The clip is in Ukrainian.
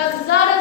Так зараз